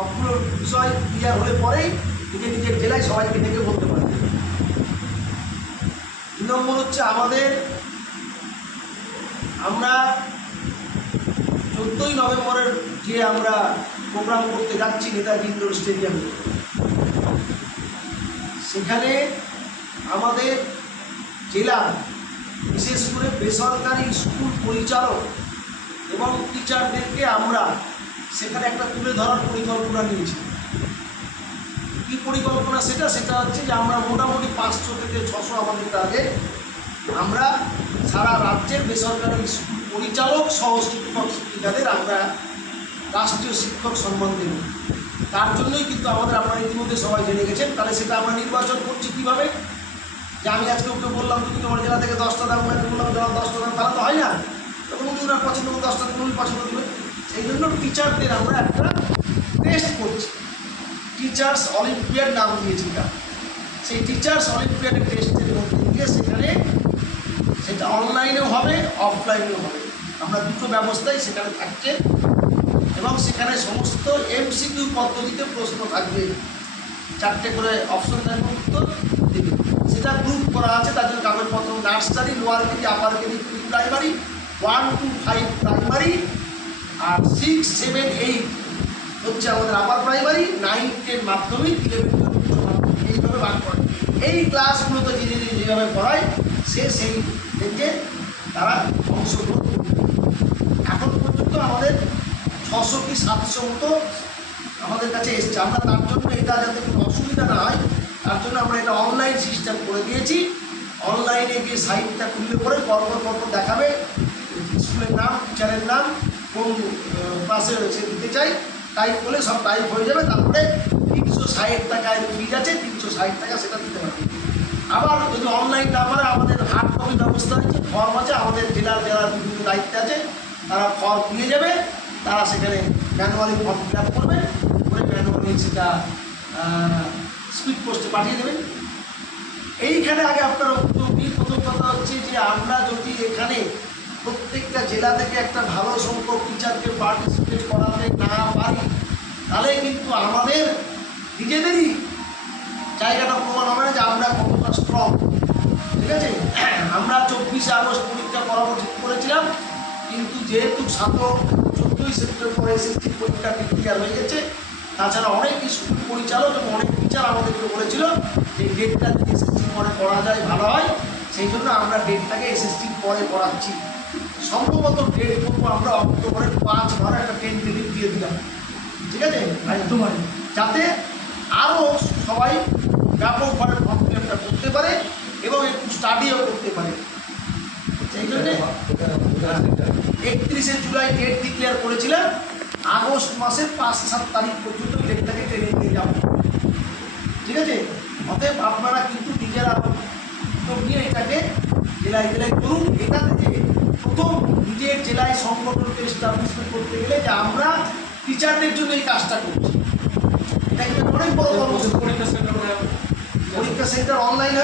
সবগুলো বিষয় ক্লিয়ার হলে পরেই নিজের নিজের জেলায় সবাইকে ডেকে বলতে পারে। দু নম্বর হচ্ছে আমাদের, আমরা চোদ্দোই নভেম্বরের যে আমরা প্রোগ্রাম করতে যাচ্ছি নেতাজি ইন্ডোর স্টেডিয়ামে, সেখানে আমাদের জেলা, বিশেষ করে বেসরকারি স্কুল পরিচালক এবং টিচারদেরকে আমরা সেখানে একটা তুলে ধরার পরিকল্পনা নিয়েছি। কী পরিকল্পনা সেটা? সেটা হচ্ছে যে আমরা মোটামুটি পাঁচশো থেকে ছশো আমাদের টার্গেট আমরা সারা রাজ্যের বেসরকারি স্কুল পরিচালক সহ শিক্ষক শিক্ষিকাদের আমরা রাষ্ট্রীয় শিক্ষক সম্মান দেব। তার জন্যই কিন্তু আমাদের আপনারা ইতিমধ্যে সবাই জেনে গেছেন। তাহলে সেটা আমরা নির্বাচন করছি কীভাবে? যে আমি আজকে ওকে বললাম, তুমি তোমার জেলা থেকে দশটা দাম বললাম দশটা দাম তাহলে তো হয় না। তখন ওনার পছন্দ করে দশটা তুমি পছন্দ সেই জন্য টিচারদের আমরা একটা টেস্ট করছি। টিচার্স অলিম্পিয়াড নাম দিয়েছি সেই টিচার্স অলিম্পিয়াডের টেস্টের মধ্যে দিয়ে সেখানে সেটা অনলাইনেও হবে অফলাইনেও হবে। আমরা দুটো ব্যবস্থাই সেখানে থাকছে এবং সেখানে সমস্ত এমসিকিউ পদ্ধতিতে প্রশ্ন থাকবে। চারটে করে অপশন থাকবে উত্তর দেবে। সেটা গ্রুপ করা আছে, তার জন্য কাগজপত্র nursery lower KG upper KG pre primary one two five primary আর সিক্স সেভেন এইট হচ্ছে আমাদের আপার প্রাইমারি নাইন টেন মাধ্যমিক ইলেভেন এইভাবে ভাগ করে। এই ক্লাসগুলোতে যে যেভাবে পড়ায়, সে সেই থেকে তারা অংশগ্রহণ এখন পর্যন্ত আমাদের ছশো কি সাতশো মতো আমাদের কাছে এসছে। আমরা তার জন্য এটা যাতে কোনো অসুবিধা না হয়, তার জন্য আমরা এটা অনলাইন সিস্টেম করে দিয়েছি। অনলাইনে গিয়ে সাইটটা খুললে পরে পরপর পরপর দেখাবে। স্কুলের নাম টিচারের নাম কোন ক্লাসে সে দিতে চাই টাইপ করলে সব টাইপ হয়ে যাবে, তারপরে তিনশো ষাট টাকায় ফিজ আছে, তিনশো ষাট টাকা সেটা দিতে পারবে আবার যদি অনলাইন না পারে আমাদের হার্ড কপি ব্যবস্থা আছে ফর্ম আছে, আমাদের জেলার জেলার বিভিন্ন দায়িত্বে আছে, তারা ফর্ম দিয়ে যাবে, তারা সেখানে ম্যানুয়ালি ফর্ম ফিল আপ করবে, করে ম্যানুয়ালি সেটা স্পিড পোস্টে পাঠিয়ে দেবেন এইখানে আগে আপনার প্রথম কথা হচ্ছে যে আমরা যদি এখানে প্রত্যেকটা জেলা থেকে একটা ভালো সংখ্যক টিচারকে পার্টিসিপেট করাতে না পারি, তাহলে কিন্তু আমাদের নিজেদেরই জায়গাটা প্রমাণ হবে না যে আমরা কতটা স্ট্রং ঠিক আছে? আমরা চব্বিশে আগস্ট পরীক্ষা করাবো ঠিক করেছিলাম, কিন্তু যেহেতু ছাত্র চোদ্দোই সেপ্টেম্বর এসএসসি পরীক্ষা ক্লিয়ার হয়ে গেছে, তাছাড়া অনেক স্কুল পরিচালক এবং অনেক টিচার আমাদেরকে বলেছিল যে ডেটটা যদি এসএসসি পরে করা যায়, ভালো হয়। সেই জন্য আমরা ডেটটাকে এসএসসি পরে করাচ্ছি সম্ভবত ডেট করব আমরা অক্টোবরের পাঁচ বারো একটা ট্রেন টেন্টেটিভ দিয়ে দিলাম। ঠিক আছে? একদম যাতে আরও সবাই ব্যাপকভাবে ফর্ম ফিল করতে পারে এবং একটু স্টাডিও করতে পারে। সেই জন্যে একত্রিশে জুলাই ডেট ডিক্লেয়ার করেছিলাম। আগস্ট মাসের পাঁচ সাত তারিখ পর্যন্ত ডেটটাকে ট্রেনে নিয়ে যাব। ঠিক আছে? অতএব আপনারা কিন্তু নিজেরা নিয়ে এটাকে জেলায় জেলায় করুন। এটা থেকে প্রথম নিজের জেলায় সংগঠনকে এস্টাবলিশমেন্ট করতে গেলে যে আমরা টিচারদের জন্য এই কাজটা করছি। এটা কিন্তু অনেক বড় কর্মসূচি। পরীক্ষা সেন্টার পরীক্ষা সেন্টার অনলাইন